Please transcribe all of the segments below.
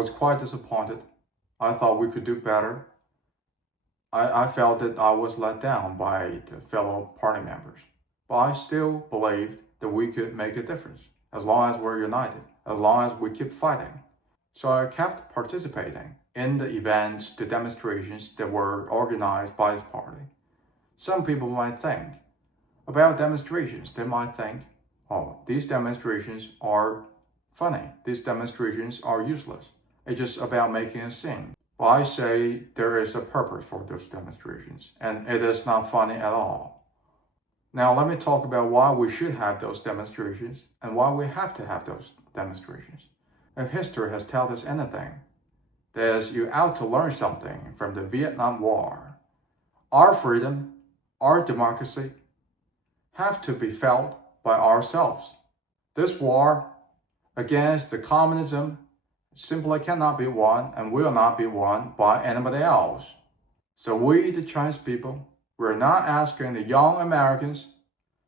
was quite disappointed. I thought we could do better. I felt that I was let down by the fellow party members. But I still believed that we could make a difference as long as we're united, as long as we keep fighting. So I kept participating in the events, the demonstrations that were organized by this party. Some people might think about demonstrations. They might think, oh, these demonstrations are funny. These demonstrations are useless. It's just about making a scene. Well, I say there is a purpose for those demonstrations, and it is not funny at all. Now, let me talk about why we should have those demonstrations and why we have to have those demonstrations. If history has told us anything, that is, you're out to learn something from the Vietnam War. Our freedom, our democracy, have to be felt by ourselves. This war against the communism simply cannot be won and will not be won by anybody else. So we, the Chinese people, we're not asking the young Americans,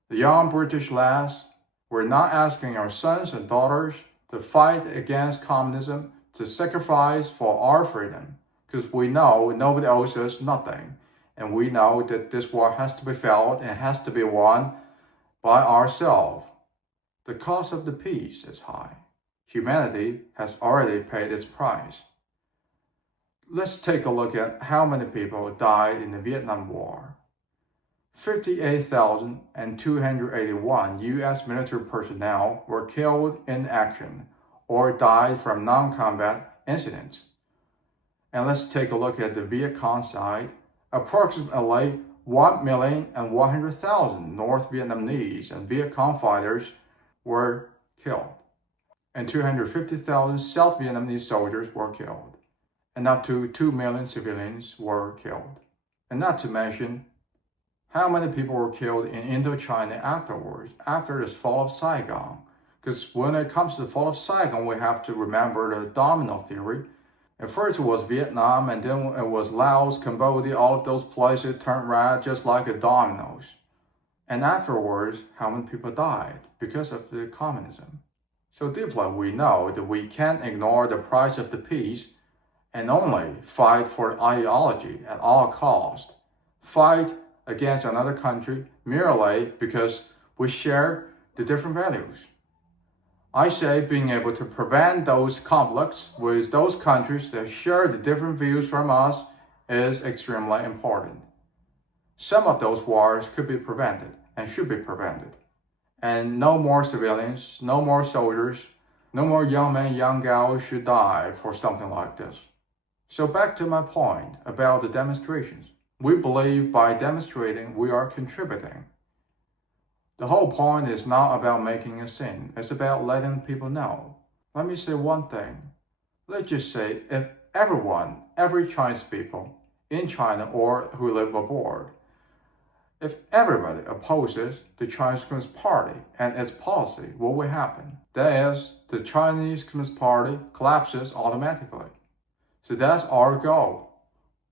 the young British lads, we're not asking our sons and daughters to fight against communism, to sacrifice for our freedom, because we know nobody owes us nothing. And we know that this war has to be fought and has to be won by ourselves. The cost of the peace is high. Humanity has already paid its price. Let's take a look at how many people died in the Vietnam War. 58,281 U.S. military personnel were killed in action or died from non-combat incidents. And let's take a look at the Viet Cong side. Approximately 1,100,000 North Vietnamese and Viet Cong fighters were killed, and 250,000 South Vietnamese soldiers were killed, and up to 2 million civilians were killed. And not to mention how many people were killed in Indochina afterwards, after the fall of Saigon. Because when it comes to the fall of Saigon, we have to remember the domino theory. At first it was Vietnam, and then it was Laos, Cambodia, all of those places turned red just like a dominoes. And afterwards, how many people died because of the communism? So deeply we know that we can't ignore the price of the peace and only fight for ideology at all costs. Fight against another country merely because we share the different values. I say being able to prevent those conflicts with those countries that share the different views from us is extremely important. Some of those wars could be prevented and should be prevented. And no more civilians, no more soldiers, no more young men, young gals should die for something like this. So back to my point about the demonstrations. We believe by demonstrating we are contributing. The whole point is not about making a scene. It's about letting people know. Let me say one thing. Let's just say if every Chinese people in China or who live abroad, if everybody opposes the Chinese Communist Party and its policy, what will happen? That is, the Chinese Communist Party collapses automatically. So that's our goal.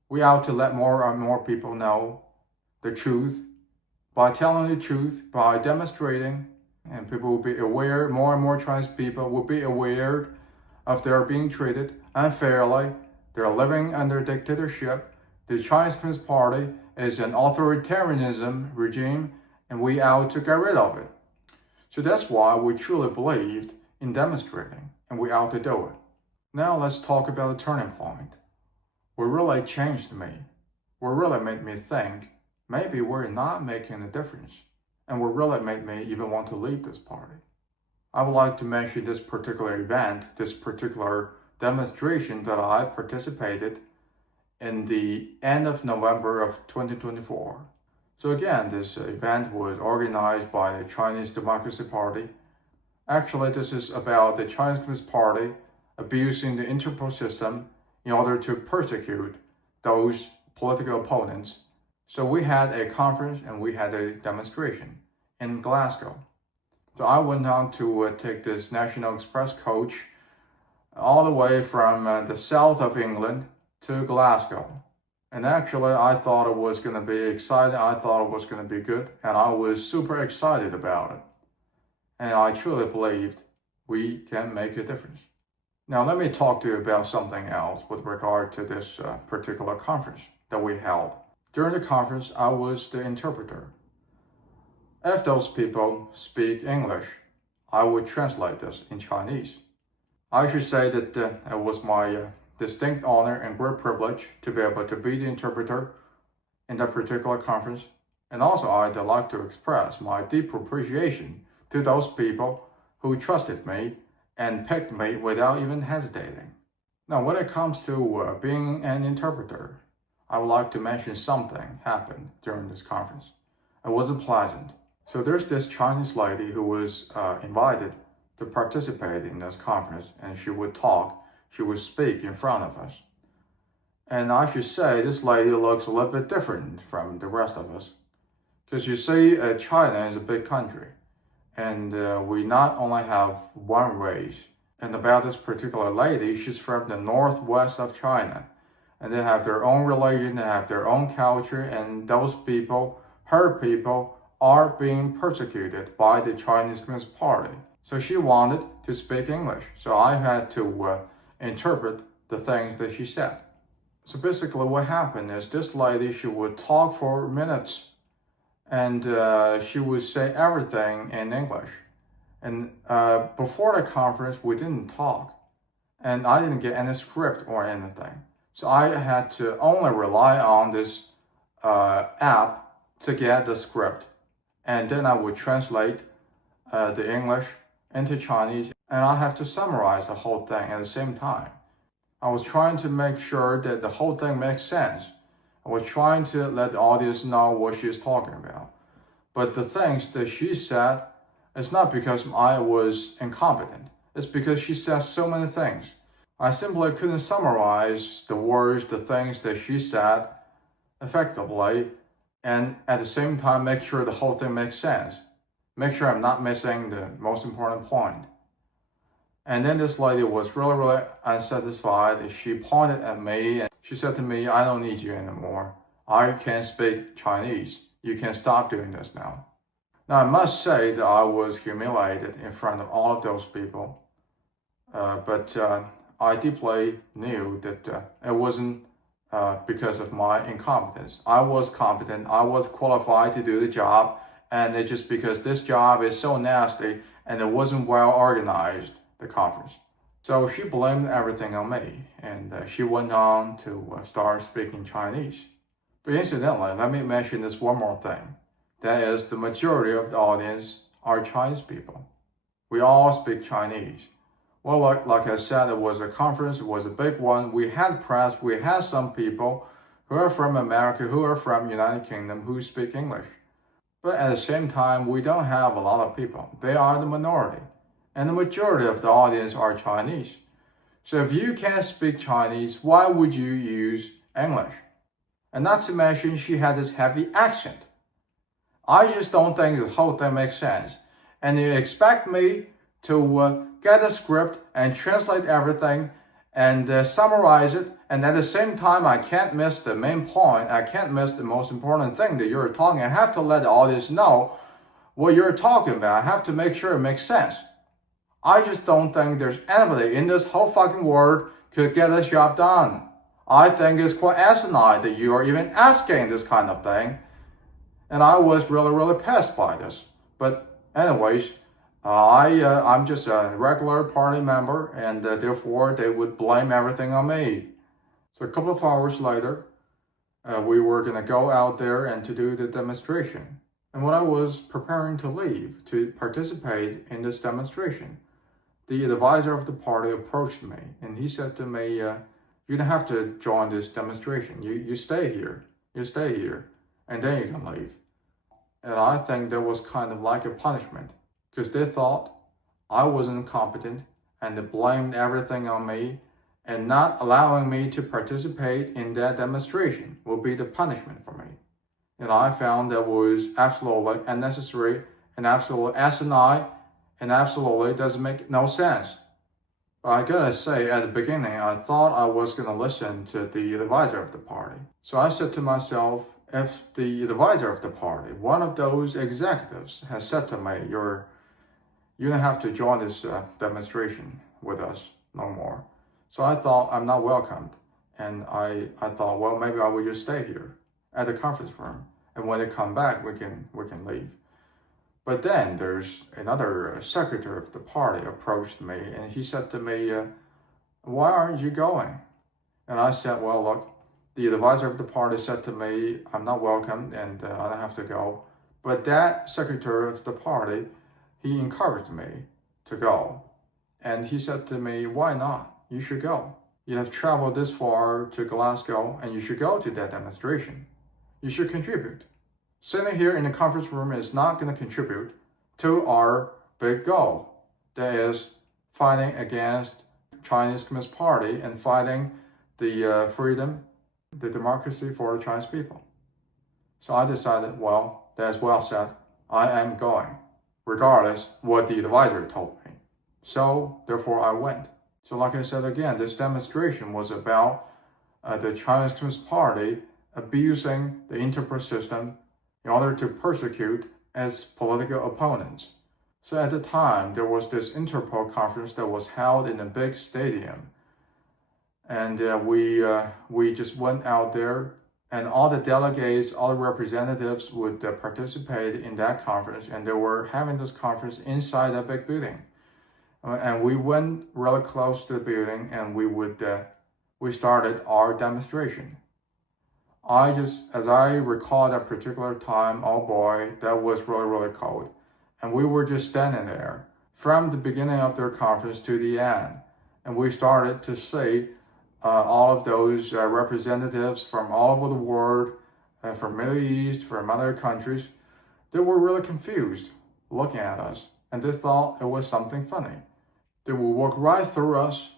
We have to let more and more people know the truth. By telling the truth, by demonstrating, and people will be aware, more and more Chinese people will be aware of their being treated unfairly. They're living under dictatorship. The Chinese Communist Party is an authoritarianism regime, and we have to get rid of it. So that's why we truly believed in demonstrating, and we have to do it. Now let's talk about the turning point. What really changed me, what really made me think, maybe we're not making a difference, and what really made me even want to leave this party. I would like to mention this particular event, this particular demonstration that I participated in the end of November of 2024. So again, this event was organized by the Chinese Democracy Party. Actually, this is about the Chinese Communist Party abusing the Interpol system in order to persecute those political opponents. So we had a conference and we had a demonstration in Glasgow. So I went on to take this National Express coach all the way from the south of England to Glasgow. And actually, I thought it was going to be exciting. I thought it was going to be good. And I was super excited about it. And I truly believed we can make a difference. Now let me talk to you about something else with regard to this particular conference that we held. During the conference, I was the interpreter. If those people speak English, I would translate this in Chinese. I should say that it was my distinct honor and great privilege to be able to be the interpreter in that particular conference. And also, I'd like to express my deep appreciation to those people who trusted me and picked me without even hesitating. Now, when it comes to being an interpreter, I would like to mention something happened during this conference. It wasn't pleasant. So there's this Chinese lady who was invited to participate in this conference, and she would talk, she would speak in front of us. And I should say, this lady looks a little bit different from the rest of us. Because you see, China is a big country, and we not only have one race. And about this particular lady, she's from the northwest of China. And they have their own religion, they have their own culture, and those people, her people, are being persecuted by the Chinese Communist Party. So she wanted to speak English, so I had to interpret the things that she said. So basically what happened is this lady, she would talk for minutes, and she would say everything in English. And before the conference, we didn't talk, and I didn't get any script or anything. So I had to only rely on this app to get the script. And then I would translate the English into Chinese, and I have to summarize the whole thing at the same time. I was trying to make sure that the whole thing makes sense. I was trying to let the audience know what she's talking about. But the things that she said, it's not because I was incompetent. It's because she said so many things. I simply couldn't summarize the words, the things that she said effectively, and at the same time make sure the whole thing makes sense. Make sure I'm not missing the most important point. And then this lady was really unsatisfied. She pointed at me and she said to me, "I don't need you anymore. I can speak Chinese. You can stop doing this now." Now I must say that I was humiliated in front of all of those people. But I deeply knew that it wasn't because of my incompetence. I was competent, I was qualified to do the job, and it's just because this job is so nasty and it wasn't well organized, the conference. So she blamed everything on me, and she went on to start speaking Chinese. But incidentally, let me mention this one more thing. That is, the majority of the audience are Chinese people. We all speak Chinese. Well, like I said, it was a conference, it was a big one. We had press, we had some people who are from America, who are from United Kingdom, who speak English. But at the same time, we don't have a lot of people. They are the minority. And the majority of the audience are Chinese. So if you can't speak Chinese, why would you use English? And not to mention, she had this heavy accent. I just don't think the whole thing makes sense. And you expect me to get a script and translate everything and summarize it, and at the same time I can't miss the main point, I can't miss the most important thing that you're talking. I have to let the audience know what you're talking about. I have to make sure it makes sense. I just don't think there's anybody in this whole fucking world could get this job done. I think it's quite asinine that you are even asking this kind of thing, and I was really pissed by this. But anyways, I'm just a regular party member, and therefore they would blame everything on me. So a couple of hours later, we were going to go out there and to do the demonstration. And when I was preparing to leave to participate in this demonstration, the advisor of the party approached me, and he said to me, "You don't have to join this demonstration. You stay here. You stay here, and then you can leave." And I think that was kind of like a punishment, because they thought I wasn't competent and they blamed everything on me, and not allowing me to participate in that demonstration will be the punishment for me. And I found that was absolutely unnecessary and absolutely asinine and absolutely doesn't make no sense. But I gotta say, at the beginning, I thought I was gonna listen to the advisor of the party. So I said to myself, if the advisor of the party, one of those executives, has said to me, you don't have to join this demonstration with us, no more. So I thought I'm not welcomed. And I thought, well, maybe I will just stay here at the conference room. And when they come back, we can leave. But then there's another secretary of the party approached me, and he said to me, why aren't you going? And I said, well, look, the advisor of the party said to me, I'm not welcome and I don't have to go. But that secretary of the party, he encouraged me to go. And he said to me, why not? You should go. You have traveled this far to Glasgow and you should go to that demonstration. You should contribute. Sitting here in the conference room is not going to contribute to our big goal. That is fighting against Chinese Communist Party and fighting the freedom, the democracy for the Chinese people. So I decided, well, that's well said. I am going, regardless what the advisor told me. So therefore I went. So like I said again, this demonstration was about the Chinese Communist Party abusing the Interpol system in order to persecute its political opponents. So at the time, there was this Interpol conference that was held in a big stadium. And we just went out there, and all the delegates, all the representatives would participate in that conference, and they were having this conference inside that big building. And we went really close to the building, and we started our demonstration. As I recall that particular time, oh boy, that was really, really cold. And we were just standing there from the beginning of their conference to the end. And we started to see all of those representatives from all over the world, from Middle East, from other countries. They were really confused looking at us. And they thought it was something funny. They would walk right through us,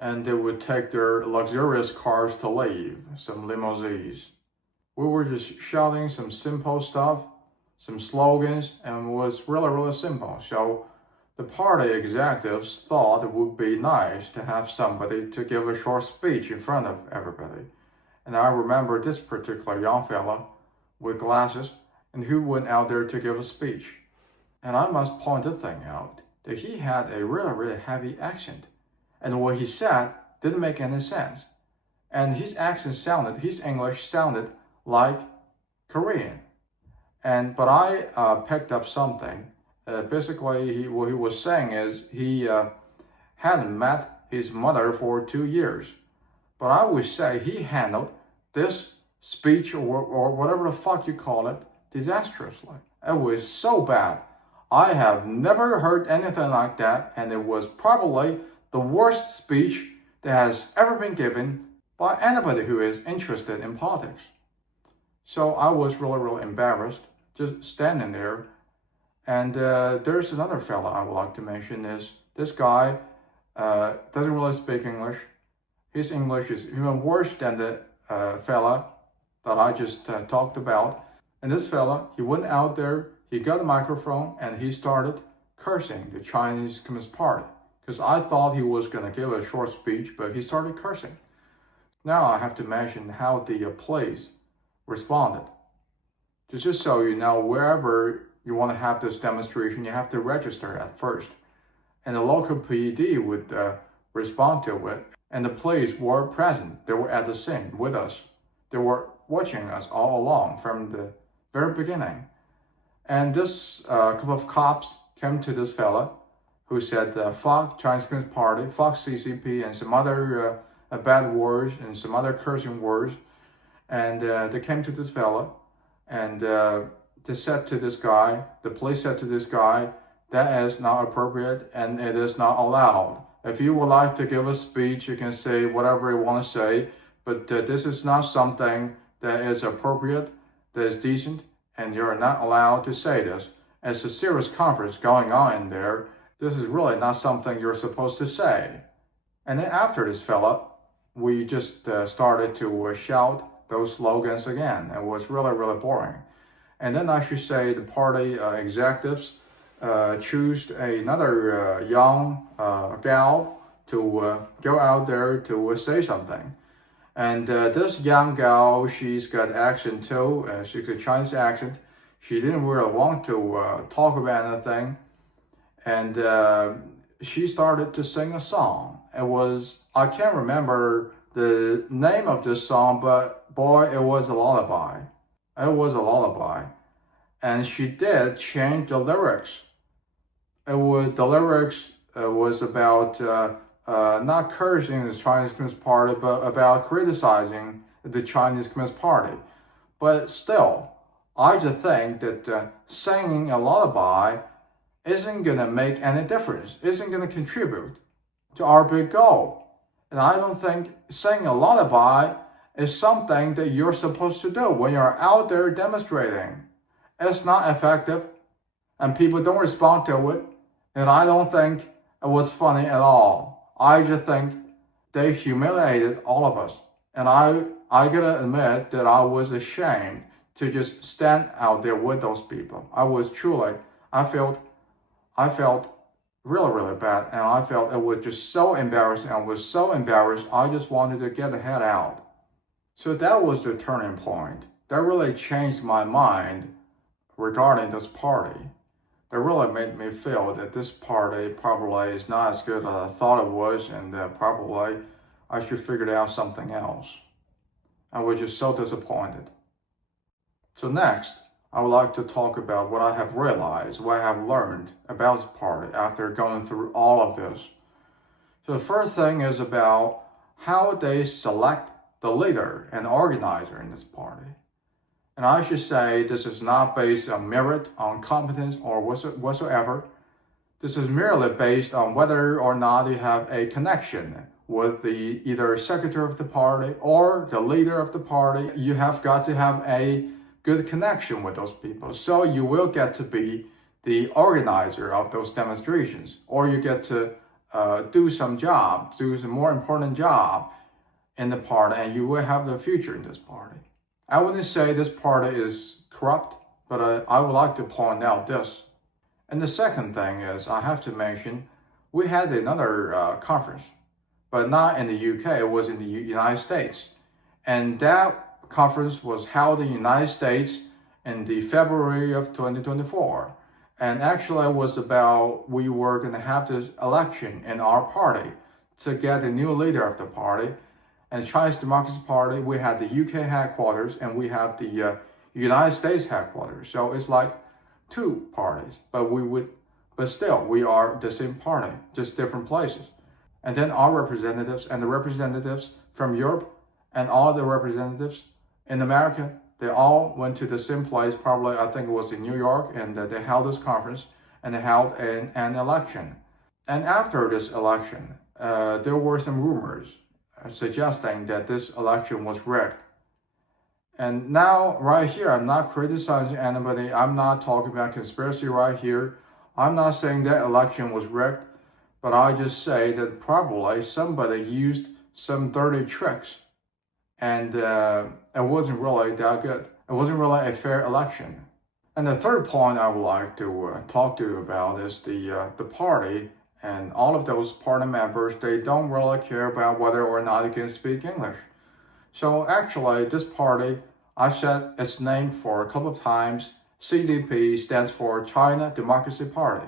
and they would take their luxurious cars to leave, some limousines. We were just shouting some simple stuff, some slogans, and it was really, really simple. So the party executives thought it would be nice to have somebody to give a short speech in front of everybody. And I remember this particular young fella with glasses, and who went out there to give a speech. And I must point the thing out, that he had a really, really heavy accent. And what he said didn't make any sense. And his English sounded like Korean. But I picked up something. Basically, what he was saying is he hadn't met his mother for 2 years. But I would say he handled this speech or whatever the fuck you call it disastrously. It was so bad. I have never heard anything like that, and it was probably the worst speech that has ever been given by anybody who is interested in politics. So I was really, really embarrassed just standing there. And there's another fella I would like to mention is this guy doesn't really speak English. His English is even worse than the fella that I just talked about. And this fella, he went out there, he got a microphone, and he started cursing the Chinese Communist Party. Because I thought he was going to give a short speech, but he started cursing. Now I have to mention how the place responded. Just so you know, wherever you want to have this demonstration, you have to register at first. And the local PED would respond to it. And the police were present. They were at the scene with us. They were watching us all along from the very beginning. And this couple of cops came to this fella who said, fuck Chinese Communist Party, fuck CCP, and some other bad words and some other cursing words. And they came to this fella, and they said to this guy, the police said to this guy, that is not appropriate and it is not allowed. If you would like to give a speech, you can say whatever you want to say, but this is not something that is appropriate, that is decent, and you're not allowed to say this. It's a serious conference going on in there. This is really not something you're supposed to say. And then after this fella, we just started to shout those slogans again. It was really, really boring. And then I should say the party executives choose another young gal to go out there to say something. And this young gal, she's got accent too. She's got Chinese accent. She didn't really want to talk about anything. And she started to sing a song. I can't remember the name of this song, but boy, it was a lullaby. It was a lullaby. And she did change the lyrics. The lyrics was about not cursing the Chinese Communist Party, but about criticizing the Chinese Communist Party. But still, I just think that singing a lullaby isn't going to make any difference, isn't going to contribute to our big goal. And I don't think singing a lullaby is something that you're supposed to do when you're out there demonstrating. It's not effective, and people don't respond to it, and I don't think it was funny at all. I just think they humiliated all of us. And I gotta admit that I was ashamed to just stand out there with those people. I felt really, really bad, and I felt it was just so embarrassing. I was so embarrassed, I just wanted to get the head out. So that was the turning point. That really changed my mind regarding this party. That really made me feel that this party probably is not as good as I thought it was, and probably I should figure out something else. I was just so disappointed. So next, I would like to talk about what I have realized, what I have learned about this party after going through all of this. So the first thing is about how they select the leader and organizer in this party. And I should say this is not based on merit, on competence, or whatsoever. This is merely based on whether or not you have a connection with the either secretary of the party or the leader of the party. You have got to have a good connection with those people. So you will get to be the organizer of those demonstrations, or you get to do some more important job in the party, and you will have the future in this party. I wouldn't say this party is corrupt, but I would like to point out this. And the second thing is, I have to mention, we had another conference, but not in the UK, it was in the United States. And that conference was held in the United States in the February of 2024. And actually it was about, we were going to have this election in our party to get a new leader of the party. And Chinese Democracy Party, we had the UK headquarters and we have the United States headquarters. So it's like two parties, but still we are the same party, just different places. And then our representatives and the representatives from Europe and all the representatives in America, they all went to the same place, probably I think it was in New York, and they held this conference and they held an election. And after this election, there were some rumors suggesting that this election was rigged. And now, right here, I'm not criticizing anybody. I'm not talking about conspiracy right here. I'm not saying that election was rigged, but I just say that probably somebody used some dirty tricks, and it wasn't really that good. It wasn't really a fair election. And the third point I would like to talk to you about is the party. And all of those party members, they don't really care about whether or not you can speak English. So actually, this party, I've said its name for a couple of times. CDP stands for China Democracy Party.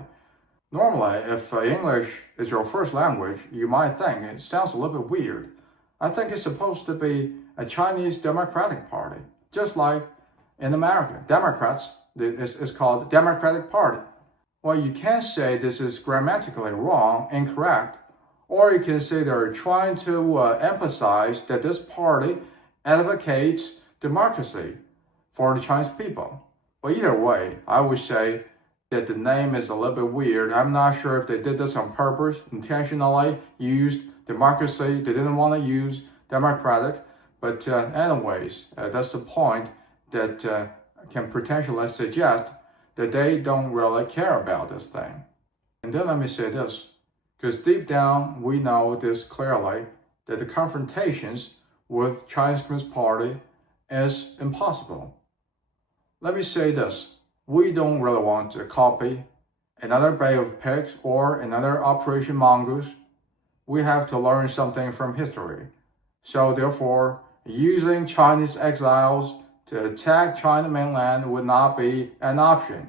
Normally, if English is your first language, you might think it sounds a little bit weird. I think it's supposed to be a Chinese Democratic Party, just like in America. Democrats, it's called Democratic Party. Well, you can say this is grammatically wrong, incorrect, or you can say they're trying to emphasize that this party advocates democracy for the Chinese people. But either way, I would say that the name is a little bit weird. I'm not sure if they did this on purpose, intentionally used democracy. They didn't want to use democratic. But anyways, that's the point that can potentially suggest that they don't really care about this thing. And then let me say this, because deep down we know this clearly, that the confrontations with Chinese Communist Party is impossible. Let me say this, we don't really want to copy another Bay of Pigs or another Operation Mongoose. We have to learn something from history. So therefore, using Chinese exiles to attack China mainland would not be an option.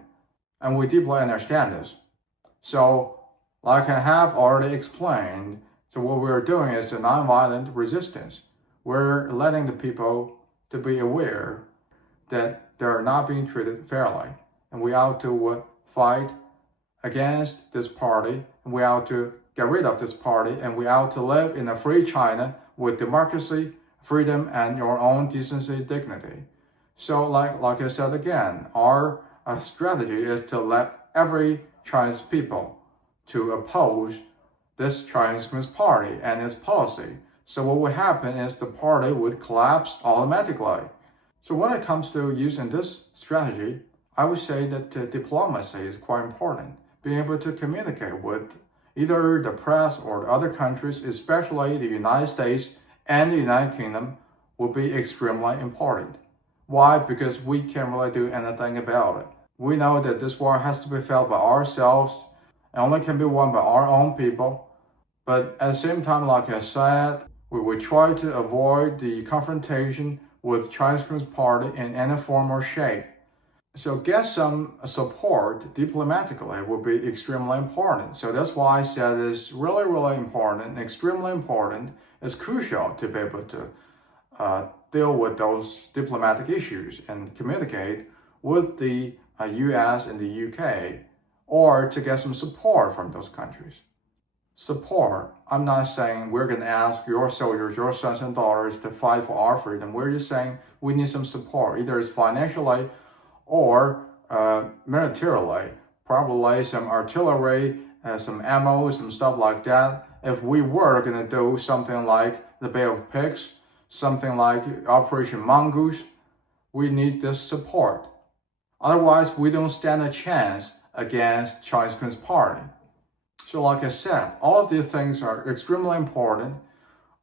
And we deeply understand this. So, like I have already explained, So what we're doing is the nonviolent resistance. We're letting the people to be aware that they're not being treated fairly. And we ought to fight against this party. And we ought to get rid of this party. And we ought to live in a free China with democracy, freedom, and your own decency, dignity. So like I said again, our strategy is to let every Chinese people to oppose this Chinese Communist Party and its policy. So what would happen is the party would collapse automatically. So when it comes to using this strategy, I would say that diplomacy is quite important. Being able to communicate with either the press or the other countries, especially the United States and the United Kingdom, will be extremely important. Why? Because we can't really do anything about it. We know that this war has to be fought by ourselves and only can be won by our own people. But at the same time, like I said, we will try to avoid the confrontation with Chinese Communist Party in any form or shape. So get some support diplomatically will be extremely important. So that's why I said it's really, really important and extremely important. It's crucial to be able to deal with those diplomatic issues and communicate with the US and the UK, or to get some support from those countries. Support, I'm not saying we're going to ask your soldiers, your sons and daughters to fight for our freedom. We're just saying we need some support, either it's financially or militarily, probably some artillery, some ammo, some stuff like that. If we were going to do something like the Bay of Pigs, something like Operation Mongoose, we need this support. Otherwise, we don't stand a chance against Chinese Communist Party. So like I said, all of these things are extremely important,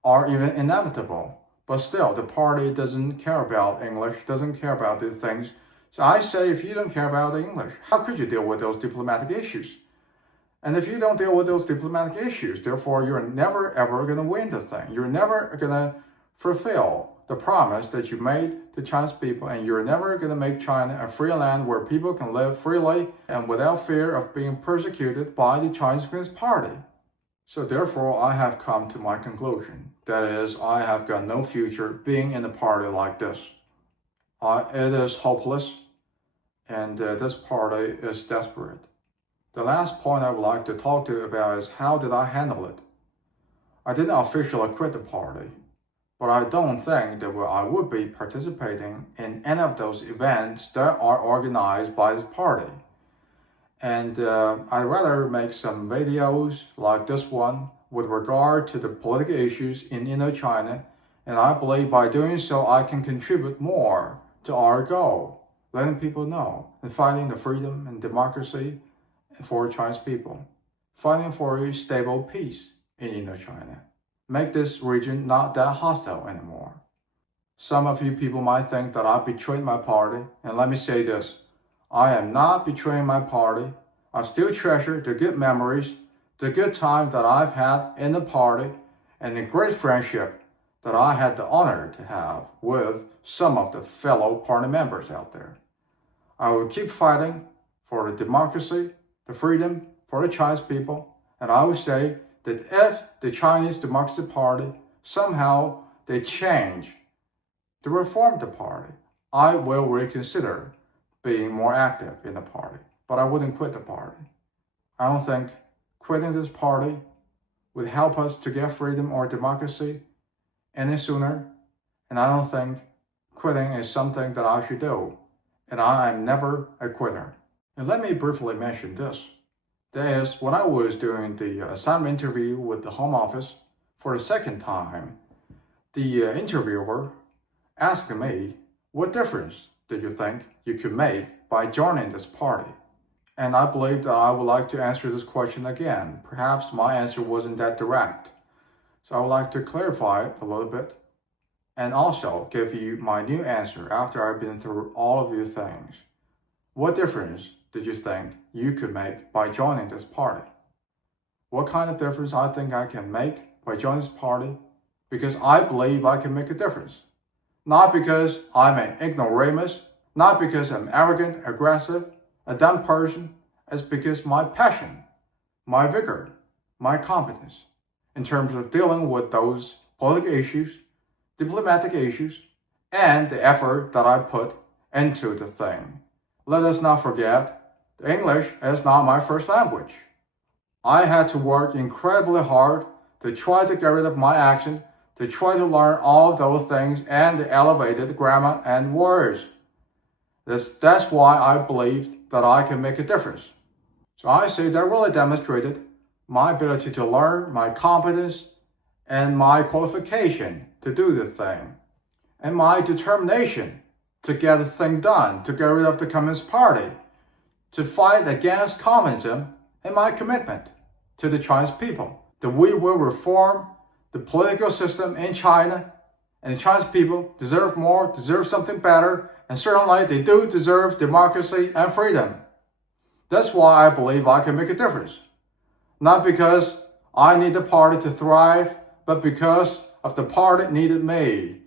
are even inevitable. But still, the party doesn't care about English, doesn't care about these things. So I say, if you don't care about English, how could you deal with those diplomatic issues? And if you don't deal with those diplomatic issues, therefore you're never ever going to win the thing. You're never going to fulfill the promise that you made to Chinese people, and you're never going to make China a free land where people can live freely and without fear of being persecuted by the Chinese Communist Party. So therefore, I have come to my conclusion. That is, I have got no future being in a party like this. It is hopeless, and this party is desperate. The last point I would like to talk to you about is how did I handle it? I didn't officially quit the party, but I don't think that I would be participating in any of those events that are organized by this party. And I'd rather make some videos like this one with regard to the political issues in Indochina, and I believe by doing so I can contribute more to our goal, letting people know and fighting the freedom and democracy for Chinese people, fighting for a stable peace in Indochina. Make this region not that hostile anymore. Some of you people might think that I betrayed my party, and let me say this, I am not betraying my party. I still treasure the good memories, the good time that I've had in the party, and the great friendship that I had the honor to have with some of the fellow party members out there. I will keep fighting for the democracy, the freedom for the Chinese people, and I would say that if the Chinese Democracy Party somehow they change to reform the party, I will reconsider being more active in the party, but I wouldn't quit the party. I don't think quitting this party would help us to get freedom or democracy any sooner, and I don't think quitting is something that I should do, and I am never a quitter. And let me briefly mention this. That is, when I was doing the assignment interview with the Home Office for the second time, the interviewer asked me, what difference did you think you could make by joining this party? And I believe that I would like to answer this question again. Perhaps my answer wasn't that direct. So I would like to clarify it a little bit and also give you my new answer after I've been through all of these things. What difference did you think you could make by joining this party? What kind of difference I think I can make by joining this party? Because I believe I can make a difference. Not because I'm an ignoramus, not because I'm arrogant, aggressive, a dumb person. It's because my passion, my vigor, my competence, in terms of dealing with those political issues, diplomatic issues, and the effort that I put into the thing. Let us not forget, English is not my first language. I had to work incredibly hard to try to get rid of my accent, to try to learn all those things and the elevated grammar and words. That's why I believed that I can make a difference. So I say that really demonstrated my ability to learn, my competence, and my qualification to do the thing, and my determination to get the thing done, to get rid of the Communist Party, to fight against communism, and my commitment to the Chinese people that we will reform the political system in China, and the Chinese people deserve more, deserve something better, and certainly they do deserve democracy and freedom. That's why I believe I can make a difference. Not because I need the party to thrive, but because of the party needed me.